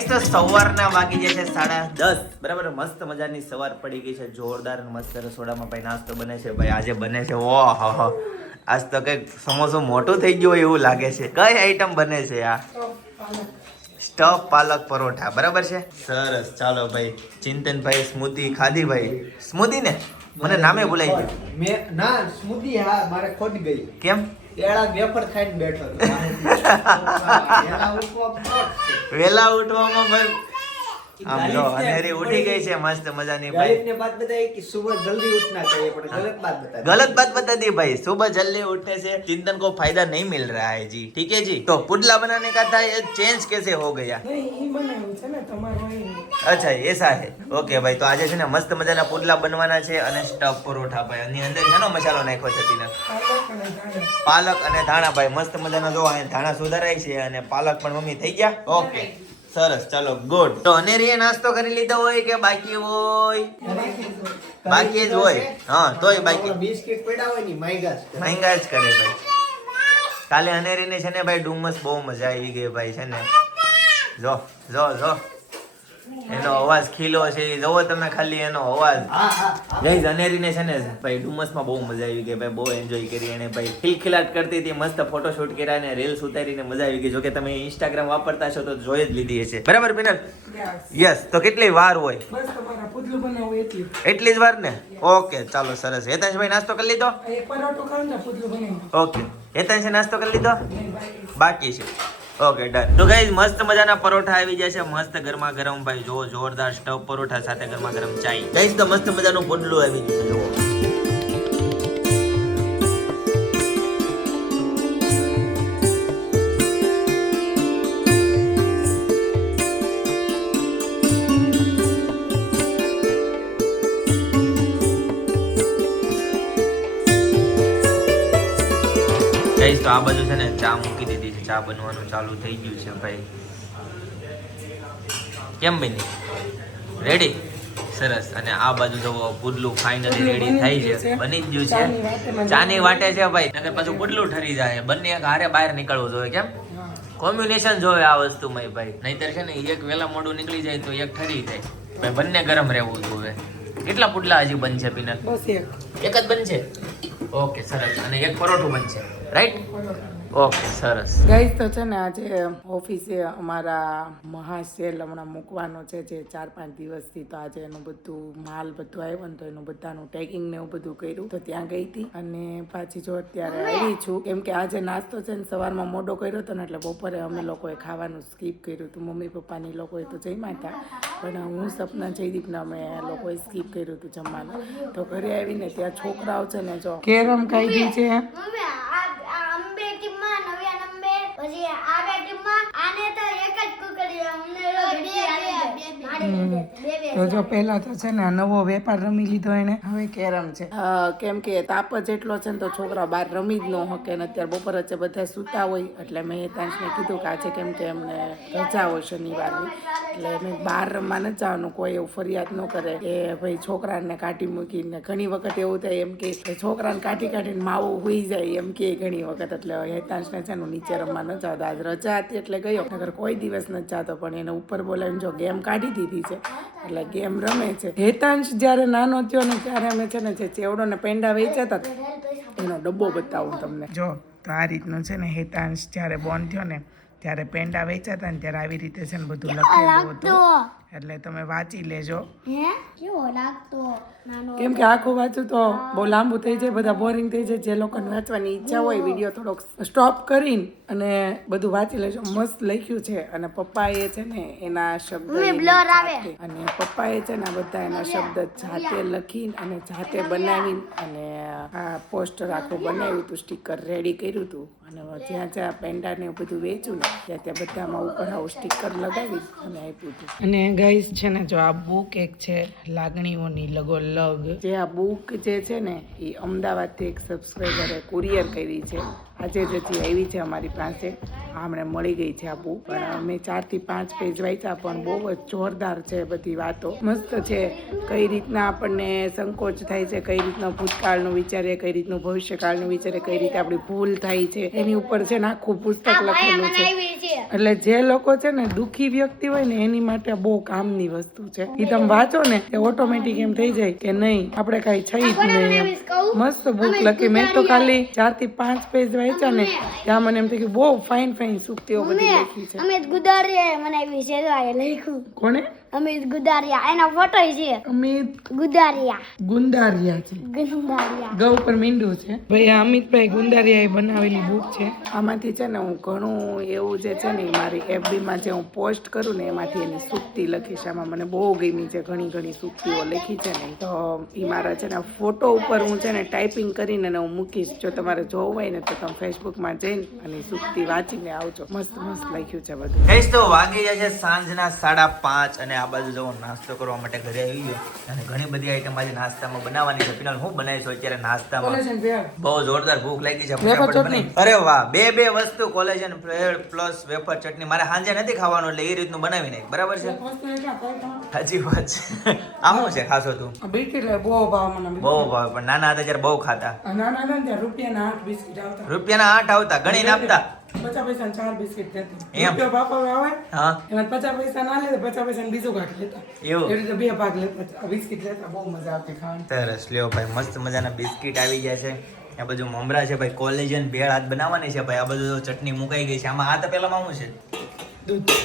Guys તો સવારના વાગી જાય છે 10:30 બરાબર. મસ્ત મજાની સવાર પડી ગઈ છે, જોરદાર મસ્ત રસોડામાં ભાઈ નાસ્તો બને છે ભાઈ. આજે બને છે ઓહો, આજ તો કઈક સમોસો મોટું થઈ ગયું એવું લાગે છે. કઈ આઈટમ બને છે આ? સ્ટફ પાલક પરોઠા બરાબર છે. સરસ, ચાલો ભાઈ. ચિંતનભાઈ સ્મૂધી ખાધી ભાઈ. સ્મૂધી ને મને નામે ભૂલાઈ ગયું. મેં ના સ્મૂધી હા મારે ખોટ ગઈ. કેમ? એળા વેફર ખાઈને બેઠો વેલા ઉઠવામાં ભાઈ આમ જો અનેરી ઉઠી ગઈ છે મસ્ત મજાની ભાઈ. ગરીબ ને બાત बताई कि सुबह जल्दी उठना चाहिए पर गलत बात बता गलत बात बता दी भाई. सुबह जल्दी उठने से चिंतन को फायदा नहीं मिल रहा है जी. ठीक है जी. तो पुडला बनाने का था, ये चेंज कैसे हो गया? अच्छा ऐसा है. ओके भाई. तो આજે છે ને મસ્ત મજાના પુડલા બનવાના છે અને સ્ટફ પરોઠા ભાઈ. આની અંદર શેનો મસાલો નાખ્યો છે તીને? પાલક અને ધાણા ભાઈ. મસ્ત મજાના જો અહીં ધાણા સુધારાય છે અને પાલક પણ મમ્મી થઈ ગયા. ઓકે સરસ, ચાલો ગુડ. તો અનેરીએ નાસ્તો કરી લીધો હોય કે બાકી હોય? બાકી જ હોય. હા તોય બાકી બિસ્કિટ પડ્યા હોય ની માંગ્યા જ કરે ભાઈ. કાલે અનેરીને છે ને ભાઈ ડુમસ બહુ મજા આવી ગઈ ભાઈ. છે ને જો જો જો એનો અવાજ ખીલો છે, જોવો તમે ખાલી એનો અવાજ. ગાઈઝ અનેરીને છે ને ભાઈ ડુમસમાં બહુ મજા આવી ગઈ ભાઈ. બહુ એન્જોય કરી એને ભાઈ. ખિલખિલાટ કરતી હતી, મસ્ત ફોટોશૂટ કર્યા અને રીલ્સ ઉતારીને મજા આવી ગઈ. જો કે તમે ઇન્સ્ટાગ્રામ વાપરતા છો તો જોઈ જ લીધી હશે બરાબર પિનલ? યસ. તો કેટલી વાર હોય? બસ તમારા પુડલું બનાવો એટલી જ વાર ને? ઓકે ચાલો સરસ. હેતાંશભાઈ નાસ્તો કરી લીધો? એ પરોઠો ખાવ ને પુડલું બનાવો. ઓકે હેતાંશે નાસ્તો કરી લીધો? બાકી છે. Okay done. તો ગાઈઝ મસ્ત મજાના પરોઠા આવી જાય છે, મસ્ત ગરમા ગરમ ભાઈ. જો જોરદાર સ્ટફ પરોઠા સાથે ગરમા ગરમ ચાય. ગાઈઝ તો મસ્ત મજાનું પુડલું આવી ગયું છે. જુઓ ગાઈઝ તો આ બાજુ છે ને ચા મૂકી દીધી છે, ચા બનવાનું ચાલુ થઈ ગયું છે ભાઈ. કેમ બની? રેડી? સરસ. અને આ બાજુ જો પુડલું ફાઇનલી રેડી થાય છે, બની જ ગયું છે. ચાની વાટે છે ભાઈ, નકર પાછું પુડલું ઠરી જાય. બંને એક હારે બહાર નીકળવું જોઈએ. કેમ? કોમ્બિનેશન જોવે આ વસ્તુમાં ભાઈ. નહીતર છે ને એક વેલા મોડું નીકળી જાય તો એક ઠરી જાય ભાઈ. બંને ગરમ રહેવું જોઈએ. કેટલા પુડલા હજી બનશે પિનલ? બસ એક જ બનશે? ઓકે સરસ. અને એક પરોઠું બનશે રાઈટ? ઓકે સરસ. ગાઈસ તો છે ને આજે ઓફિસે અમારા મહાસેલ હમણાં મૂકવાનો છે જે 4-5 દિવસથી. તો આજે એનું બધું માલ બધું આવ્યો ને તો એનું બધાનું ટેગિંગ ને એવું બધું કર્યું. તો ત્યાં ગઈ હતી અને પાછી જો અત્યારે આવી છું. કેમ કે આજે નાસ્તો છે ને સવારમાં મોડો કર્યો હતો ને એટલે બપોરે અમે લોકોએ ખાવાનું સ્કીપ કર્યું હતું. મમ્મી પપ્પાની લોકોએ તો જમ્યા હતા પણ હું સપના જયદીપને અમે લોકોએ સ્કીપ કર્યું હતું જમવાનું. તો ઘરે આવીને ત્યાં છોકરાઓ છે ને જો કેરમ ખાઈ ગઈ છે. તો જો પેલા તો છે ને નવો વેપાર રમી લીધો એને, હવે કેરમ છે. કેમ કે તાપ જ એટલો છે ને તો છોકરા બહાર રમી જ ન શકે ને અત્યારે બપોર વચ્ચે બધા સૂતા હોય એટલે મેં તાંશને કીધું કે આજે કેમ કે એમને રજા હોય શનિવારની એટલે મેં બહાર રમવા નથી જવાનું. કોઈ એવું ફરિયાદ ન કરે કે ભાઈ છોકરાને કાઢી મૂકીને. ઘણી વખત એવું થાય એમ કે છોકરાને કાઢીને માવું હોઈ જાય એમ કે ઘણી વખત. એટલે હેતાંશને છે ને નીચે રમવા ન જતો. આજ રજા હતી એટલે ગયો, નગર કોઈ દિવસ નથી જતો. પણ એને ઉપર બોલાવીને જો ગેમ કાઢી દીધી છે એટલે ગેમ રમે છે. હેતાંશ જયારે નાનો થયો ને ત્યારે અમે છે ને જે ચેવડો ને પેંડા વેચાતા એનો ડબ્બો બતાવું તમને. જો તો આ રીતનું છે ને હેતાંશ જયારે બોર્ન થયો ને ત્યારે પેંડા વેચાતા ને ત્યારે આવી રીતે છે ને બધું લખેલું હતું. એટલે તમે વાંચી લેજો. કેમ કે આખું વાંચું તો બહુ લાંબુ થઈ જાય, બધા બોરિંગ થઈ જાય. જે લોકોને વાંચવાની ઈચ્છા હોય વિડીયો થોડોક સ્ટોપ કરીને અને બધું વાંચી લેજો. મસ્ત લખ્યું છે અને પપ્પાએ છે ને એના શબ્દ અને પપ્પાએ છે ને બધા એના શબ્દ જાતે લખીને અને જાતે બનાવીને અને આ પોસ્ટર આખું બનાવ્યું હતું, સ્ટીકર રેડી કર્યું હતું. અને જ્યાં જ્યાં પેંડા ને બધું વેચ્યું ને ત્યાં ત્યાં બધામાં ઉપર આવું સ્ટીકર લગાવી અને આપ્યું હતું. અને ગાઈસ છે ને જો આ બુક એક છે લાગણીઓની લગોલગ. જે આ બુક જે છે ને એ અમદાવાદથી એક સબસ્ક્રાઈબરે કુરિયર કરી છે. આજે જ હજી આવી છે અમારી પાસે. હમણાં મળી ગઈ છે આ બુક. પણ અમે 4 થી 5 પેજ વાંચ્યા પણ બહુ જ જોરદાર છે. બધી વાતો મસ્ત છે. કઈ રીતના આપણને સંકોચ થાય છે, કઈ રીતના ભૂતકાળનું વિચારે, કઈ રીતનું ભવિષ્યકાળનું વિચારે, કઈ રીતે આપણી ભૂલ થાય છે એની ઉપર છે ને આખું પુસ્તક લખેલું છે. એટલે જે લોકો છે ને દુઃખી વ્યક્તિ હોય ને એની માટે બહુ કામની વસ્તુ છે. એ તમે વાંચો ને એ ઓટોમેટિક એમ થઈ જાય કે નહીં આપણે કઈ છે જ નહીં એમ. મસ્ત બુક લખી. મેં તો ખાલી 4 થી 5 પેજ વાંચ્યા ને ત્યાં મને એમ થઈ ગયું બહુ ફાઇન સુક્તિઓ બધી લખી છે. અમિત ગુદારિયા બનાવી છે તો આ લખ્યું કોને? અમિત ગુદારિયા એનો ફોટો છે. અમિત ગુદારિયા ગુંદારિયા છે. ગુદારિયા ગ ઉપર મીંડું છે ભાઈ. આ અમિતભાઈ ગુંદારિયા એ બનાવેલી બુક છે. આમાંથી છે ને હું ઘણું એવું જે છે ને ઈ મારી FB માં જે હું પોસ્ટ કરું ને એમાંથી એની સૂક્તિ લખીશ. આમાં મને બહુ ગમી છે. ઘણી સૂક્તિઓ લખી છે ને તો એ મારા છે ને ફોટો ઉપર હું છે ને ટાઈપિંગ કરીને હું મૂકીશ. જો તમારે જોવું હોય ને તો તમે ફેસબુકમાં જઈને અને સૂક્તિ વાંચીને આવજો. મસ્ત લખ્યું છે બધું. ગઈશ તો વાગી જાય છે સાંજના 5:30 અને આ બાજુ જો નાસ્તો કરવા માટે ઘરે આવી ગયો અને ઘણી બધી આઈટમ આજે નાસ્તામાં બનાવવાની છે. ફિલહાલ હું બનાવીશું અત્યારે નાસ્તામાં. બહુ જોરદાર ભૂખ લાગી છે. ફટાફટ બનાવી. અરે વાહ, બે વસ્તુ કોલેજન બ્રેડ પ્લસ વેફર ચટણી. મારે સાંજે નથી ખાવાનું એટલે એ રીતનું બનાવી નાખ. બરાબર છે? સાચી વાત છે. આ શું છે ખાસો તું? બહુ ભાવ મને. બહુ ભાવ. પણ નાના હતા ત્યારે બહુ ખાતા. નાના રૂપિયાના 8 બિસ્કિટ આવતા. રૂપિયાના 8 આવતા. ગણીને આપતા. 50 પૈસા 4 બિસ્કિટ દેતા. એમ? રૂપિયો બાપા આવે હા, એમાં 50 પૈસા ના લે 50 પૈસા બીજું કાઢ લેતા. એવું? એ રીતે 2 ભાગ લેતા. બિસ્કિટ લેતા. બહુ મજા આવતી ખાવાની. સરસ. લ્યો ભાઈ, મસ્ત મજાના બિસ્કિટ આવી ગયા છે. આ બાજુ મમરા છે ભાઈ. કોલેજન ભેળ આજ બનાવવાની છે ભાઈ. આ બાજુ ચટણી મુકાઈ ગઈ છે. આમાં આ તો પેલામાં શું છે?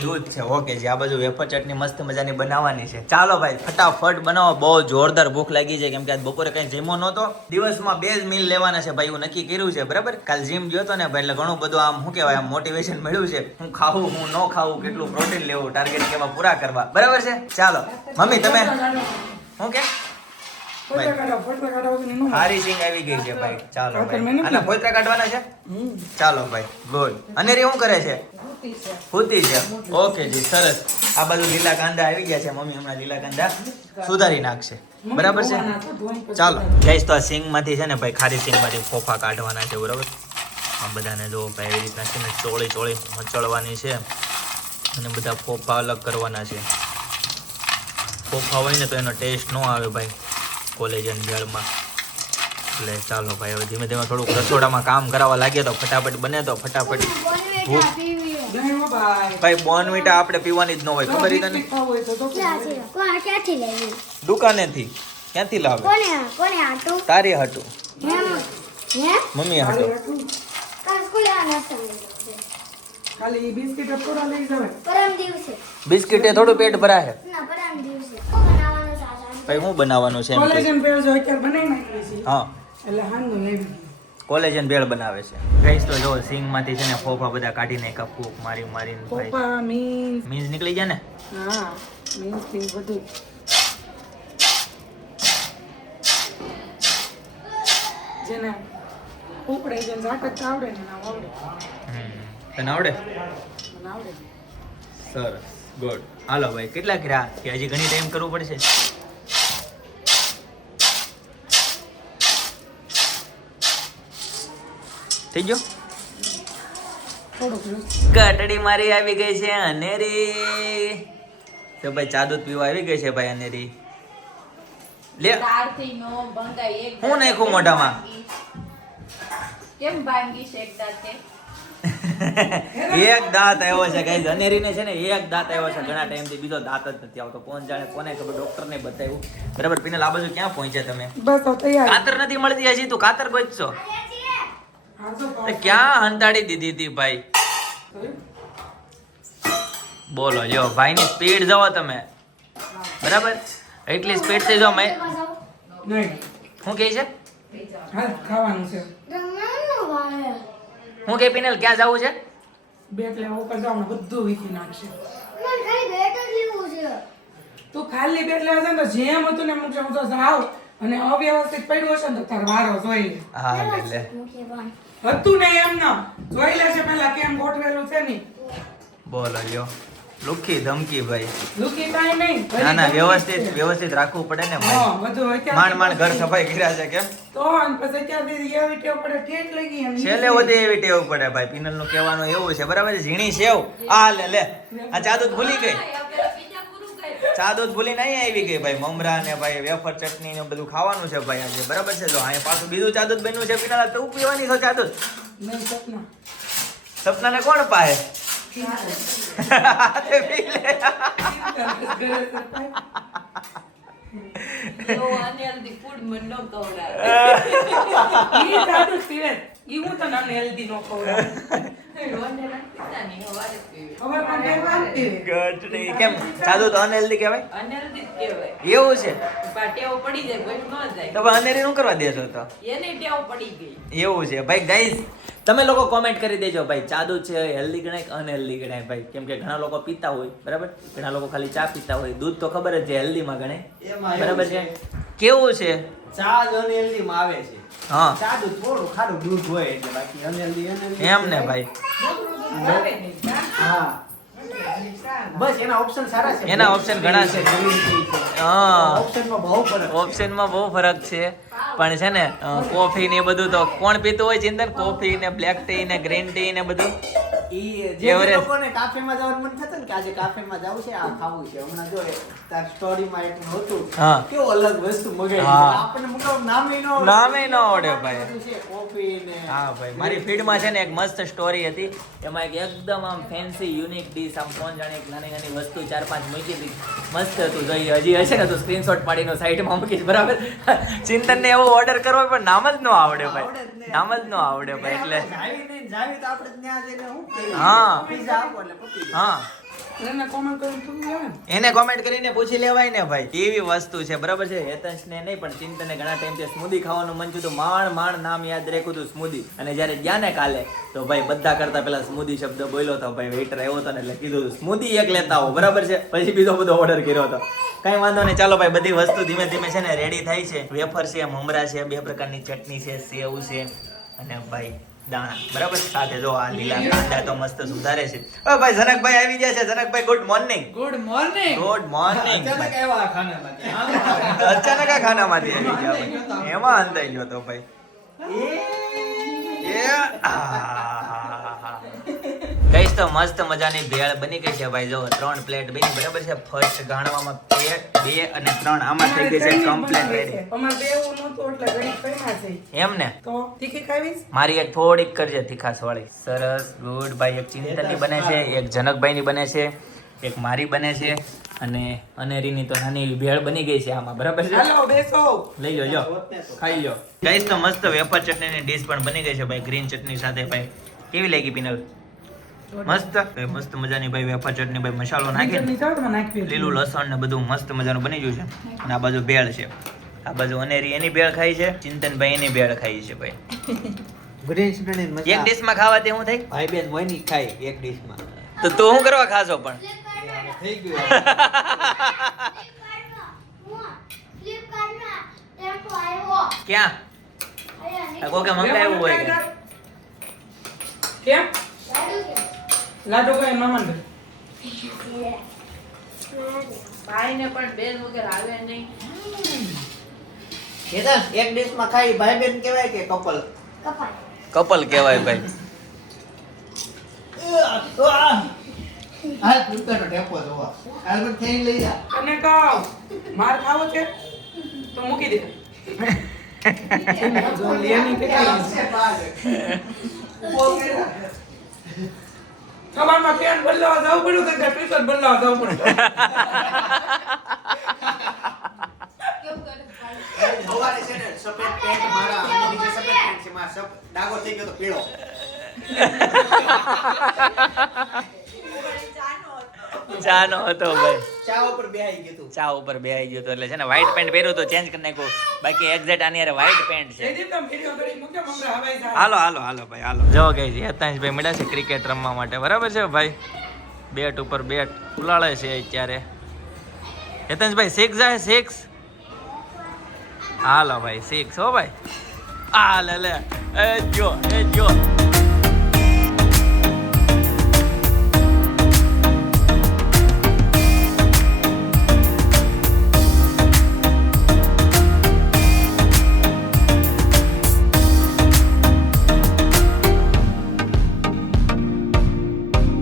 દૂધ છે. ઓકે જી. આ બાજુ વેફર ચટણી મસ્ત મજાની બનાવવાની છે. ચાલો ભાઈ ફટાફટ બનાવો. બહુ જોરદાર ભૂખ લાગી છે કેમ કે આજ બપોરે કઈ જીમો નહોતો. દિવસમાં 2 જ મીલ લેવાના છે ભાઈ. હું નક્કી કર્યું છે. બરાબર? કાલ જીમ ગયો હતો ને ભાઈ એટલે ઘણું બધું આમ શું કહેવાય આમ મોટિવેશન મળ્યું છે. હું ખાવું, હું ન ખાવું, કેટલું પ્રોટીન લેવું, ટાર્ગેટ કેવા પૂરા કરવા. બરાબર છે? ચાલો મમ્મી તમે શું કે હારી સિંગ આવી ગઈ છે ભાઈ. ચાલો ભાઈ આના ફોતરા કાઢવાના છે. ચાલો ભાઈ ગુડ. અને શું કરે છે? ફૂતી છે. ઓકે જી સરસ. આ બાજુ લીલા કાંદા આવી ગયા છે. મમ્મી હમણાં લીલા કાંદા સુધારી નાખશે. બરાબર છે? ચાલો ગઈશ તો આ સિંગ માંથી છે ને ભાઈ ખારી સિંગ માંથી ફોફા કાઢવાના છે. બરાબર? આ બધાને જો ભાઈ એવી રીતના છે ને ચોળી મચળવાની છે અને બધા ફોફા અલગ કરવાના છે. ફોફા હોય ને તો એનો ટેસ્ટ ન આવે ભાઈ કોલેજન ભેળમાં. એટલે ચાલો ભાઈ હવે ધીમે ધીમે થોડુંક રસોડામાં કામ કરાવવા લાગીએ તો ફટાફટ બને તો ફટાફટ. ભાઈ બોર્નવિટા આપણે પીવાની જ ન હોય. ખબર તને? ક્યાંથી લેવી? દુકાનેથી. ક્યાંથી લાવે? કોને આટું? તારી હાટું. હે મમ્મી હાટું. કાલ સ્કૂલે આ નાસ્તો લઈ ખાલી બિસ્કિટ થોડા લઈ જવાય. પરમ દિવસે બિસ્કિટે થોડું પેટ ભરાય. ના પરમ દિવસે બનાવવાનું સાસા ભાઈ શું બનાવવાનું છે એમ કે? કોલેજન ભેળ જો અત્યારે બનાવી નાખી છે. હા, એટલે હાંડો લેવી. કોલેજન ભેળ બનાવે છે. ગઈશ તો જો સિંગ માંથી છે ને ફોફા બધા કાઢીને કપકૂપ મારીને ભાઈ પપ્પા મીન્સ મીન્સ નીકળી જાય ને. હા મીન્સ થી બધું જેને ઉપડે જેને ઝાકત આવડે ને ના આવડે. તને આવડે? મને આવડે. સરસ ગુડ. હાલો ભાઈ કેટલા કર્યા કે હજી ઘણી ટાઈમ કરવું પડશે? થઈ ગયો? થોડુંક કટડી મારી આવી ગઈ છે અનેરી. તો ભાઈ ચા દૂધ પીવા આવી ગઈ છે ભાઈ અનેરી. લે તારથી નો ભંગાઈ એક હું નાખ્યું મોઢામાં? કેમ ભાંગી છે એક દાંતે? એક દાંત આવ્યો છે ગાઈઝ. અનેરીને છે ને એક દાંત આવ્યો છે ઘણા ટાઈમથી. બીજો દાંત જ નથી આવતો. કોણ જાણે કોને ખબર. ડોક્ટરને બતાવ્યું. બરાબર? પીને આ બાજુ ક્યાં પહોંચ્યા તમે? બસ તો તૈયાર. કાતર નથી મળતી હજી. તું કાતર ગોતશો? હા જો તો ક્યાં હંતાડી દીધી હતી ભાઈ? બોલો જો ભાઈની સ્પીડ જોવો તમે. બરાબર? એટલી સ્પીડ થી જો મેં નહીં શું કહે છે? હાલ ખાવાનું છે. રમવાનું વાળે હું કે પિનલ ક્યાં જવું છે? બેટ લેવા ઉપર જાવ ને બધું વીખી નાખશે. મને ખાલી બેટ જ લેવું છે. તું ખાલી બેટ લેવા જાય ને તો જેમ હતું ને મૂકશે હું તો જાવ અને અવ્યવસ્થિત પડ્યું હશે ને તો તાર વારો જોઈ લે. હા લે મૂકી પણ હતું ને એમ ના જોઈ લેશે પેલા કેમ ગોઠવેલું છે ને. બોલો લ્યો. લુખી ધમકી ભાઈ. લુકી કાંઈ નહીં. ના ના વ્યવસ્થિત રાખવું પડે ને હા ભાઈ. બધું અત્યારે માંડ માંડ ઘર સફાઈ કર્યા છે કેમ? તો અને પછી અત્યારથી એવી ટેવ પડે ઠેક લાગી એમ. છેલ્લે વધે એવી ટેવ પડે ભાઈ. પિનલ નું કહેવાનું એવું છે. બરાબર છે? ઝીણી સેવ. આ લે આ ચા દૂધ ભૂલી ગઈ. ચા દૂધ ભૂલી નહીં આવી ગઈ ભાઈ. મમરા ને ભાઈ વેફર ચટણી ને બધું ખાવાનું છે ભાઈ આજે. બરાબર છે? જો અહીંયા પાછું બીજું ચા દૂધ બન્યું છે. પિનલ તું પીવાની છો ચા દૂધ? નહીં સપના. સપનાને કોણ પાહે? હાથે પી લે. એવું unhealthy food મને ન ખવડાવે. ઈ સાદું પીવે. ઈ હું તને unhealthy નો ખવડાવું. રોજને નથી પીતા ને, સવારે જ પીવે. ખબર પણ બે વાર પીવે. ગટરી. કેમ સાદું તો અનહેલ્ધી કહેવાય? Unhealthy જ કહેવાય. એવું છે પણ ટેવ પડી જાય પછી ન જાય. તો પણ અનેરી શું કરવા દેશો તો? એની ટેવ પડી ગઈ. એવું છે ભાઈ. ગાઈઝ તમે લોકો કોમેન્ટ કરી દેજો ભાઈ, ચાદુ છે હેલ્ધી ગણાય કે અનહેલ્ધી ગણાય ભાઈ? કેમ કે ઘણા લોકો પીતા હોય, બરાબર, ઘણા લોકો ખાલી ચા પીતા હોય, દૂધ તો ખબર જ છે હેલ્ધીમાં ગણાય, એમાં બરાબર એવું છે. કેવું છે? ચા જ unhealthy માં આવે છે. હા સાદું થોડું ખારું દૂધ હોય એટલે બાકી unhealthy એમ ને ભાઈ. ભાવે નહીં. હા બસ એના ઓપ્શન સારા છે. એના option ઘણા છે. હા. ઓપ્શનમાં બહુ ફરક છે. ઓપ્શનમાં બહુ ફરક છે, પણ છે ને કોફી ને એ બધું તો કોણ પીતું હોય ચિંતન? કોફી ને બ્લેક ટી ને ગ્રીન ટી ને બધું. ઈ જે Average. લોકોને કાફેમાં જવાનું મન થતું ને કે આજે કાફેમાં જવું છે, આ ખાવું છે, હમણાં જો તાર સ્ટોરીમાં એક હતું હા. કેવું અલગ વસ્તુ મગાવી હા. આપણને મુકાવ નામે નો નામે નો આવડે ભાઈ. કોફી ને હા ભાઈ, મારી ફીડમાં છે ને એક મસ્ત સ્ટોરી હતી, એમાં એક એકદમ આમ ફેન્સી યુનિક ડીશ, આમ કોણ જાણે એક નાની નાની વસ્તુ 4-5 મૂકી હતી, મસ્ત હતું. જો ઈ હજી હશે ને તો સ્ક્રીનશોટ પાડીને સાઈડમાં મૂકીશ, બરાબર. ચિંતનને એવો ઓર્ડર કરવો પણ નામ જ ન આવડે ભાઈ, નામ જ ન આવડે ભાઈ. એટલે જાવી તો આપણે ત્યાં જઈને હું કહીએ? હા. પીઝા આપો એટલે પતી જાય. હા, એને comment કરીને પૂછી લેવાય ને. એને કોમેન્ટ કરીને પૂછી લેવાય ને ભાઈ, કેવી વસ્તુ છે, બરાબર છે. હેતંશને નહીં પણ ચિંતનને ઘણા ટાઈમથી સ્મૂધી ખાવાનું મન થયું, માંડ નામ યાદ રાખ્યું હતું સ્મૂધી. અને જ્યારે ગયા ને કાલે તો ભાઈ બધા કરતા પહેલા સ્મૂધી શબ્દ બોલ્યો હતો ભાઈ. વેઇટર આવ્યો હતો ને એટલે કીધું હતું સ્મૂધી એક લેતા આવો, બરાબર છે. પછી બીજો બધો ઓર્ડર કર્યો હતો. કઈ વાંધો નહીં, ચાલો ભાઈ બધી વસ્તુ ધીમે ધીમે છે ને રેડી થાય છે. વેફર છે, મમરા છે, 2 પ્રકારની ચટણી છે, સેવ છે અને ભાઈ દાણા, બરાબર. સાથે જો આ લીલા કાંદા તો મસ્ત સુધારે છે. ઓ ભાઈ જનકભાઈ આવી ગયા છે. Janakbhai good morning. Good morning. Good morning. અચાનક આવ્યા ખાનામાંથી. અચાનક આ ખાનામાંથી આવી ગયા ભાઈ. એમાં અંધાઈ ગયો તો ભાઈ. ગઈશ તો મસ્ત મજાની ભેળ બની ગઈ છે ભાઈ. જો 3 પ્લેટ બની, બરાબર છે. ફર્સ્ટ ગાણવામાં 1, 2 અને 3 આમાં થઈ ગઈ છે કમ્પ્લીટ રેડી. અમારે બે એવું નહોતું એટલે ઘણી કઈમાં છે. એમ ને તો તીખી ખાવીશ? મારી એક થોડીક કરજે તીખાસ વાળી. સરસ, ગુડ ભાઈ. એક ચિંતનની બને છે, એક જનકભાઈની બને છે, એક મારી બને છે અને અનેરીની તો નાની એવી ભેળ બની ગઈ છે આમાં, બરાબર છે. હાલો બેસો. લઈ લો, જો ખાઈ લો. ગાઈસ તો મસ્ત વેફર ચટણીની ડીશ પણ બની ગઈ છે ભાઈ, ગ્રીન ચટણી સાથે ભાઈ. કેવી લાગી પિનલ? મસ્ત મસ્ત મજાની ભાઈ વેફર ચટણી ભાઈ, મસાલો નાખીને ચટણી ચાવડમાં નાખવી. લીલું લસણ ને બધું મસ્ત મજાનું બની ગયું છે. અને આ બાજુ ભેળ છે, આ બાજુ અનેરી એની ભેળ ખાઈ છે, ચિંતનભાઈ એની ભેળ ખાઈ છે ભાઈ. ગ્રીન ચટણી મસ્ત. એક ડિશમાં ખાવાથી શું થાય? ભાઈ બેન હોય ની ખાય એક ડીશમાં. તો તું શું કરવા ખાશો પણ? થઈ ગયું. ફ્લિપકાર્ટમાં ટેમ્પો આવ્યો. ક્યાં? આ કોકે મંગાવ્યું હોય કે? કેમ? ગાડું કે? લાડુ કઈ મામાને ઘરે. ભાઈને પણ બેન વગર આવે નહીં. કેદાર એક ડીશમાં ખાઈ ભાઈ બેન કહેવાય કે કપલ? કપાય. કપલ કહેવાય ભાઈ. આ દુકાનનો ટેમ્પો જોવા. આલ્બર્ટ થઈને લઈ જા. અને કહો માર ખાવો છે તો મૂકી દે. જો લેની કેટલી સવારમાં પેન બદલાવા જવું પડ્યું કે ટી-શર્ટ બદલાવા જવું પડ્યું? સવારે છે ને સફેદ પેન્ટ મારા અને નીચે સફેદ પેન્ટ છે મારા ડાઘો થઈ ગયો તો પીળો. ચાનો હતો ભાઈ. ચા ઉપર બેહાઈ ગયું તું. ચા ઉપર બેહાઈ ગયો તો એટલે છે ને વ્હાઈટ પેન્ટ પહેર્યું તો ચેન્જ કરી નાખ્યું. બાકી એક્ઝેક્ટ આની હારે વ્હાઈટ પેન્ટ છે. જયદીપ તમે વિડિયો કરી મૂક્યો મમરા હવાઈ જાય. હાલો હાલો હાલો ભાઈ હાલો. જો ગઈ હેતાંશભાઈ મળ્યા છે ક્રિકેટ રમવા માટે, બરાબર છે ભાઈ. બેટ ઉપર બેટ ઉલાળે છે અત્યારે. હેતાંશભાઈ 6 જાય 6. હાલો ભાઈ 6 હો ભાઈ. આ લે લે એ જો